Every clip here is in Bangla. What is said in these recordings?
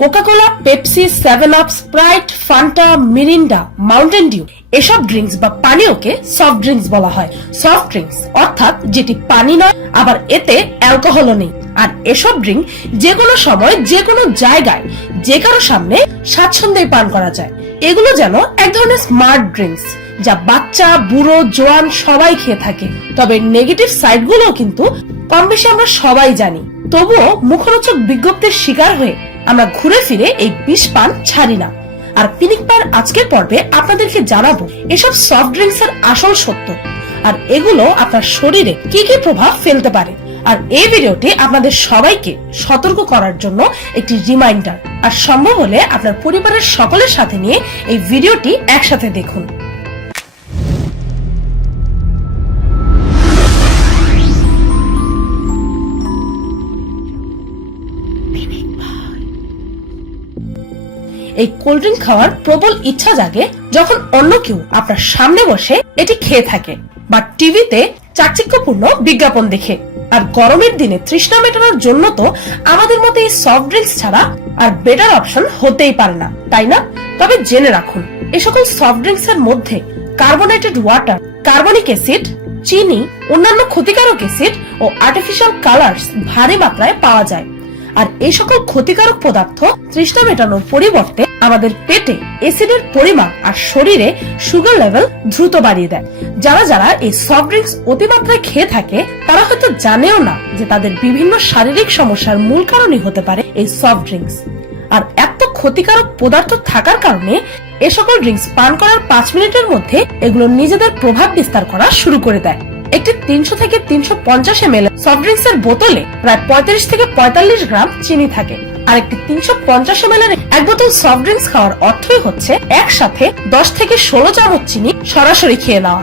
Coca Cola Pepsi seven up Sprite Fanta Mirinda Mountain Dew এসব ড্রিঙ্কস বা পানীয়কে সফট ড্রিঙ্কস বলা হয়। সফট ড্রিঙ্কস অর্থাৎ যেটি পানি নয়, আবার এতে অ্যালকোহলও নেই। আর এসব ড্রিঙ্ক যে কোনো সময় যে কোনো জায়গায়, যে কারও সামনে স্বাচ্ছন্দ্যে পান করা যায়। এগুলো যেন এক ধরনের স্মার্ট ড্রিঙ্কস যা বাচ্চা, বুড়ো, জোয়ান সবাই খেয়ে থাকে। তবে নেগেটিভ সাইডগুলো কিন্তু কম বেশি আমরা সবাই জানি। তবুও মুখরোচক বিজ্ঞপ্তির শিকার হয়ে আমরা ঘুরে ফিরে এই বিষ পান ছাড়ি না। আর পিনিক পার আজকের পর্বে আপনাদেরকে জানাব, এসব সফট ড্রিঙ্কস এর আসল সত্য। আর এগুলো আপনার শরীরে কি কি প্রভাব ফেলতে পারে। আর এই ভিডিওটি আপনাদের সবাইকে সতর্ক করার জন্য একটি রিমাইন্ডার আর সম্ভব হলে আপনার পরিবারের সকলের সাথে নিয়ে এই ভিডিওটি একসাথে দেখুন। এই কোল্ড ড্রিঙ্ক খাওয়ার প্রবল ইচ্ছা জাগে যখন অন্য কেউ আপনার সামনে বসে এটি খেয়ে থাকে। বা টিভিতে চাকচিক্যপূর্ণ বিজ্ঞাপন দেখে। আর গরমের দিনে তৃষ্ণা মেটানোর জন্য তো আমাদের মতে এই সফট ড্রিঙ্কস ছাড়া আর বেটার অপশন হতেই পারে না, তাই না? তবে জেনে রাখুন, এ সকল সফট ড্রিঙ্কস এর মধ্যে কার্বোনেটেড ওয়াটার কার্বনিক অ্যাসিড চিনি, অন্যান্য ক্ষতিকারক অ্যাসিড ও আর্টিফিশিয়াল কালার্স ভারী মাত্রায় পাওয়া যায়। আর এই সকল ক্ষতিকারক পদার্থ তৃষ্ণা মেটানোর পরিবর্তে আমাদের পেটে অ্যাসিডের পরিমাণ আর শরীরে সুগার লেভেল দ্রুত বাড়িয়ে দেয়। যারা যারা এই সফট ড্রিঙ্কস অতিমাত্রায় খেয়ে থাকে, তারা হয়তো জানেও না যে তাদের বিভিন্ন শারীরিক সমস্যার মূল কারণই হতে পারে এই সফট ড্রিঙ্কস আর এত ক্ষতিকারক পদার্থ থাকার কারণে এ সকল ড্রিঙ্কস পান করার পাঁচ মিনিটের মধ্যে এগুলো নিজেদের প্রভাব বিস্তার করা শুরু করে দেয়। একটি তিনশো থেকে তিনশো পঞ্চাশ এম এল সফট ড্রিঙ্কস এর বোতলে প্রায় পঁয়ত্রিশ থেকে পঁয়তাল্লিশ গ্রাম চিনি থাকে। আর একটি তিনশো পঞ্চাশ এম এক বোতল সফট ড্রিঙ্কস খাওয়ার অর্থই হচ্ছে একসাথে দশ থেকে ষোলো চামচ চিনি সরাসরি খেয়ে নেওয়া।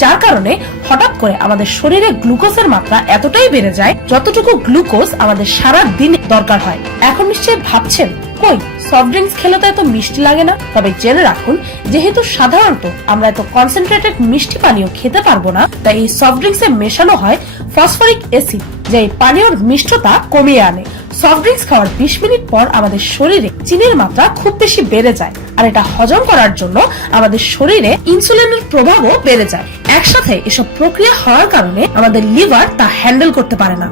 যার কারণে হঠাৎ করে আমাদের শরীরে গ্লুকোজের মাত্রা এতটাই বেড়ে যায় যতটুকু গ্লুকোজ আমাদের সারা দিনে দরকার হয়। এখন নিশ্চয়ই ভাবছেন, কই সফট ড্রিঙ্কস খেলে তো এত মিষ্টি লাগে না। তবে জেনে রাখুন, যেহেতু সাধারণত আমরা এত কনসেন্ট্রেটেড মিষ্টি পানীয় খেতে পারব না, তাই এই সফট ড্রিঙ্কসে মেশানো হয় ফসফরিক অ্যাসিড যা এই পানীয়র মিষ্টতা কমিয়ে আনে। সফট ড্রিঙ্কস খাওয়ার বিশ মিনিট পর আমাদের শরীরে চিনির মাত্রা খুব বেশি বেড়ে যায়, আর এটা হজম করার জন্য আমাদের শরীরে ইনসুলিনের প্রভাবও বেড়ে যায়। একসাথে এসব প্রক্রিয়া হওয়ার কারণে আমাদের লিভার তা হ্যান্ডেল করতে পারে না।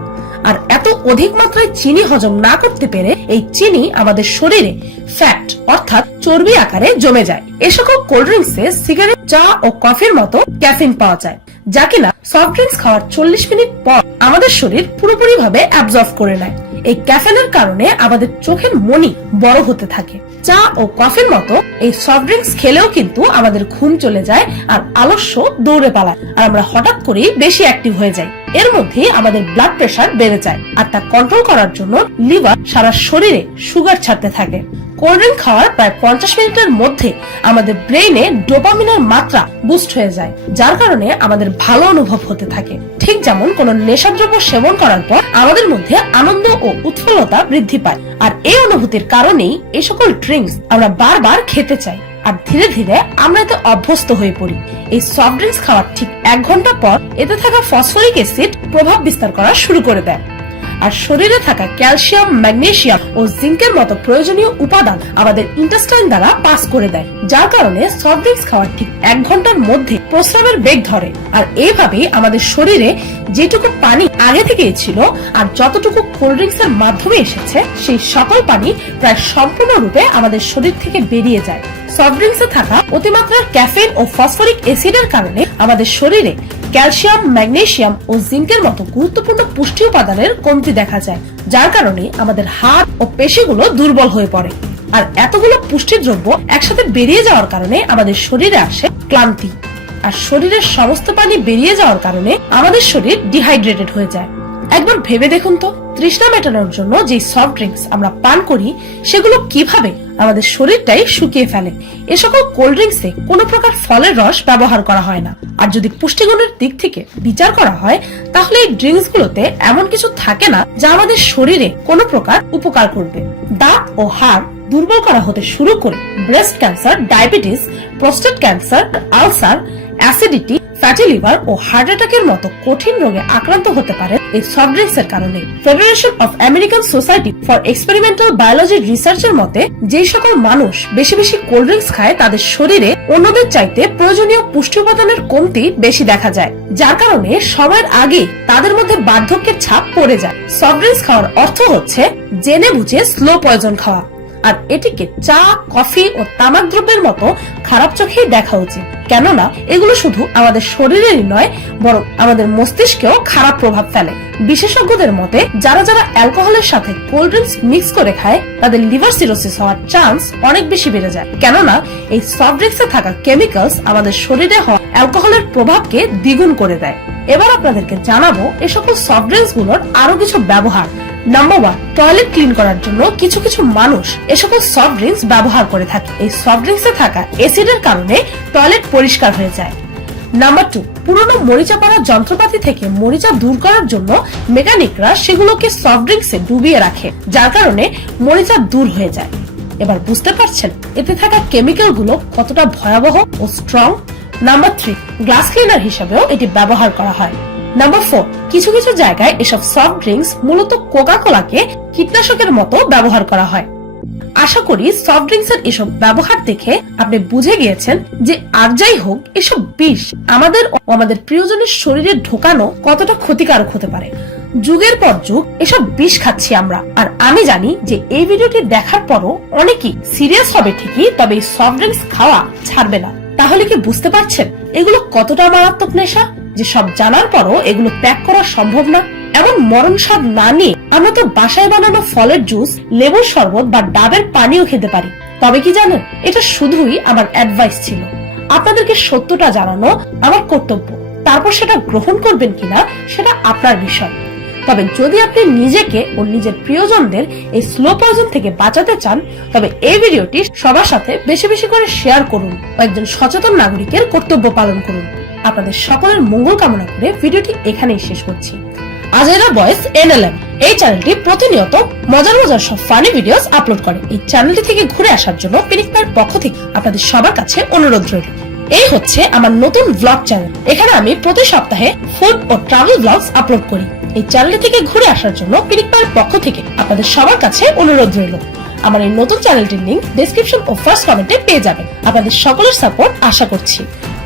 আর এত অধিক মাত্রায় চিনি হজম না করতে পেরে এই চিনি আমাদের শরীরে ফ্যাট অর্থাৎ চর্বি আকারে জমে যায়। এ সকল কোল্ড ড্রিঙ্কসে সিগারেট চা ও কফির মতো ক্যাফিন পাওয়া যায়, যা কিনা সফট ড্রিঙ্কস খাওয়ার চল্লিশ মিনিট পর আমাদের শরীর পুরোপুরি ভাবে অ্যাবজর্ভ করে নেয়। এই ক্যাফেনের কারণে আমাদের চোখের মনি বড় হতে থাকে। চা ও কফির মতো এই সফট ড্রিঙ্কস খেলেও কিন্তু আমাদের ঘুম চলে যায় আর আলস্য দৌড়ে পালায় আর আমরা হঠাৎ করেই বেশি অ্যাক্টিভ হয়ে যাই। এর মধ্যে আমাদের ব্লাড প্রেশার বেড়ে যায় আর তা কন্ট্রোল করার জন্য লিভার সারা শরীরে সুগার ছাড়তে থাকে। কোল্ড ড্রিঙ্ক খাওয়ার প্রায় পঞ্চাশ মিনিটের মধ্যে আমাদের ব্রেইনে ডোপামিনের মাত্রা বুস্ট হয়ে যায়, যার কারণে আমাদের ভালো অনুভব হতে থাকে। ঠিক যেমন কোন নেশাদ্রব্য সেবন করার পর আমাদের মধ্যে আনন্দ ও উৎফুল্লতা বৃদ্ধি পায়। আর এই অনুভূতির কারণেই এই সকল ড্রিঙ্কস আমরা বারবার খেতে চাই। আর ধীরে ধীরে আমরা এতে অভ্যস্ত হয়ে পড়ি। এই সফট ড্রিঙ্কস খাওয়ার ঠিক এক ঘণ্টা পর এতে থাকা ফসফরিক অ্যাসিড প্রভাব বিস্তার করা শুরু করে দেয়। আর শরীরে থাকা ক্যালসিয়াম, ম্যাগনেসিয়াম ও জিঙ্কের মতো প্রয়োজনীয় উপাদান আমাদের ইন্টেস্টাইন দ্বারা পাস করে দেয়, যার কারণে সফট ড্রিঙ্কস খাওয়ার ঠিক এক ঘণ্টার মধ্যে প্রস্রাবের বেগ ধরে। আর এইভাবে আমাদের শরীরে যেটুকু পানি আগে থেকেই ছিল আর যতটুকু কোল্ড ড্রিঙ্কস এর মাধ্যমে এসেছে, সেই সকল পানি প্রায় সম্পূর্ণরূপে আমাদের শরীর থেকে বেরিয়ে যায়। সফট ড্রিঙ্কসে থাকা অতিমাত্রার ক্যাফেন ও ফসফরিক অ্যাসিডের কারণে আমাদের শরীরে ক্যালসিয়াম, ম্যাগনেসিয়াম ও জিঙ্কের মতো গুরুত্বপূর্ণ পুষ্টি উপাদানের কমতি দেখা যায়, যার কারণে আমাদের হাত ও পেশিগুলো দুর্বল হয়ে পড়ে। আর এতগুলো পুষ্টি দ্রব্য একসাথে বেরিয়ে যাওয়ার কারণে আমাদের শরীরে আসে ক্লান্তি। আর শরীরের সমস্ত পানি বেরিয়ে যাওয়ার কারণে আমাদের শরীর ডিহাইড্রেটেড হয়ে যায়। একবার ভেবে দেখুন তো। তৃষ্ণা মেটানোর জন্য যে সফট ড্রিঙ্কস আমরা পান করি, সেগুলো কীভাবে আমাদের শরীরটাই শুকিয়ে ফেলে? এ সকল কোল্ড ড্রিঙ্কসে কোনো প্রকার ফলের রস ব্যবহার করা হয় না। আর যদি পুষ্টিগুণের দিক থেকে বিচার করা হয়, তাহলে এই ড্রিঙ্কস গুলোতে এমন কিছু থাকে না যা আমাদের শরীরে কোনো প্রকার উপকার করবে। দাঁত ও হাড় দুর্বল করা হতে শুরু করে breast cancer diabetes prostate cancer ulcer acidity fatty liver ও হার্ট অ্যাটাকের মতো কঠিন রোগে আক্রান্ত হতে পারে এই সফট ড্রিঙ্কস এর কারণে। Federation of American Society for Experimental Biology রিসার্চের মতে, যেই সকল মানুষ বেশি বেশি কোল্ড ড্রিঙ্কস খায়, তাদের শরীরে অন্যদের চাইতে প্রয়োজনীয় পুষ্টি উপাদানের কমতি বেশি দেখা যায়, যার কারণে সময়ের আগে তাদের মধ্যে বার্ধক্যের ছাপ পড়ে যায়। সফট ড্রিঙ্কস খাওয়ার অর্থ হচ্ছে জেনে বুঝে স্লো পয়জন খাওয়া। আর এটিকে চা, কফি ও তামাক দ্রব্যের মতো খারাপ চোখেই দেখা উচিত। কেননা, এগুলো শুধু আমাদের শরীরেরই নয়, বরং আমাদের মস্তিষ্কেও খারাপ প্রভাব ফেলে। বিশেষজ্ঞদের মতে, যারা যারা অ্যালকোহলের সাথে কোল্ড ড্রিঙ্কস মিক্স করে খায়, তাদের লিভার সিরোসিস হওয়ার চান্স অনেক বেশি বেড়ে যায়। কেননা, এই সফট ড্রিঙ্কসে থাকা কেমিক্যালস আমাদের শরীরে হওয়া অ্যালকোহলের প্রভাবকে দ্বিগুণ করে দেয়। এবার আপনাদেরকে জানাব, এ সকল সফট ড্রিঙ্কসগুলোর আরও কিছু ব্যবহার। নাম্বার ওয়ান টয়লেট ক্লিন করার জন্য কিছু কিছু মানুষ এ সকল সফট ড্রিঙ্কস ব্যবহার করে থাকে। এই সফট ড্রিঙ্কসে থাকা অ্যাসিডের কারণে টয়লেট পরিষ্কার হয়ে যায়। নাম্বার টু পুরনো মরিচা পাড়ার যন্ত্রপাতি থেকে মরিচা দূর করার জন্য মেকানিকরা সেগুলোকে সফট ড্রিঙ্কসে ডুবিয়ে রাখে, যার কারণে মরিচা দূর হয়ে যায়। এবার বুঝতে পারছেন, এতে থাকা কেমিক্যালগুলো কতটা ভয়াবহ ও strong number three glass cleaner হিসেবেও এটি ব্যবহার করা হয়। নাম্বার ফোর কিছু কিছু জায়গায় এসব সফট ড্রিঙ্কস মূলত কোকা কোলাকে কীটনাশকের মতো ব্যবহার করা হয়। আশা করি সফট ড্রিঙ্কস এর এসব ব্যবহার দেখে আপনি বুঝে গিয়েছেন যে আর যাই হোক, এসব বিষ আমাদের আমাদের প্রিয়জনের শরীরে ঢোকানো কতটা ক্ষতিকারক হতে পারে। যুগের পর যুগ এসব বিষ খাচ্ছি আমরা। আর আমি জানি যে এই ভিডিওটি দেখার পরও অনেকেই সিরিয়াস হবে ঠিকই, তবে এই সফট ড্রিঙ্কস খাওয়া ছাড়বে না। তাহলে কি বুঝতে পারছেন? এগুলো কতটা মারাত্মক নেশা? যে সব জানার পরও এগুলো ত্যাগ করা সম্ভব না, এমন মরণ স্বাদ না নিয়ে আমরা তো বাসায় বানানো ফলের জুস, লেবুর শরবত বা ডাবের পানিও খেতে পারি। তবে কি জানেন এটা শুধুই আমার অ্যাডভাইস ছিল। আপনাদেরকে সত্যটা জানানো আমার কর্তব্য। তারপর সেটা গ্রহণ করবেন কিনা, সেটা আপনার বিষয়। তবে যদি আপনি নিজেকে ও নিজের প্রিয়জনদের এই স্লো পয়জন থেকে বাঁচাতে চান, তবে এই ভিডিওটি সবার সাথে বেশি বেশি করে শেয়ার করুন একজন সচেতন নাগরিকের কর্তব্য পালন করুন। আপনাদের সকলের মঙ্গল কামনা করে ভিডিওটি এখানেই শেষ করছি। আজেরা বয়েস এনএলএম। এই চ্যানেলটি প্রতিনিয়ত মজার মজার সব ফানি ভিডিওস আপলোড করে। এই চ্যানেলটি থেকে ঘুরে আসার জন্য পিনিকপার পক্ষ থেকে আপনাদের সবার কাছে অনুরোধ রইল। এই হচ্ছে আমার নতুন ব্লগ চ্যানেল এখানে আমি প্রতি সপ্তাহে ফুড ও ট্রাভেল ব্লগস আপলোড করি। এই চ্যানেলটি থেকে ঘুরে আসার জন্য পিনিকপার পক্ষ থেকে আপনাদের সবার কাছে অনুরোধ রইল। আমার এই নতুন চ্যানেলটির লিংক ডেসক্রিপশন ও ফার্স্ট কমেন্টে পেয়ে যাবেন। আপনাদের সকলের সাপোর্ট আশা করছি।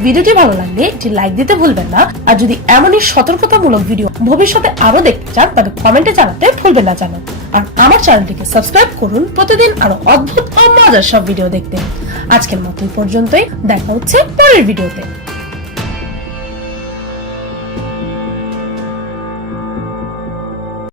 ভিডিওটি ভালো লাগলে একটি লাইক দিতে ভুলবেন না। আর যদি এমনই সতর্কতামূলক ভিডিও ভবিষ্যতে আরও দেখতে চান তবে কমেন্টে জানাতে ভুলবেন না জানান আর আমার চ্যানেলটিকে সাবস্ক্রাইব করুন। প্রতিদিন আরও অদ্ভুত ও মজার সব ভিডিও দেখতে। আজকের মতো পর্যন্তই। দেখা হচ্ছে পরের ভিডিওতে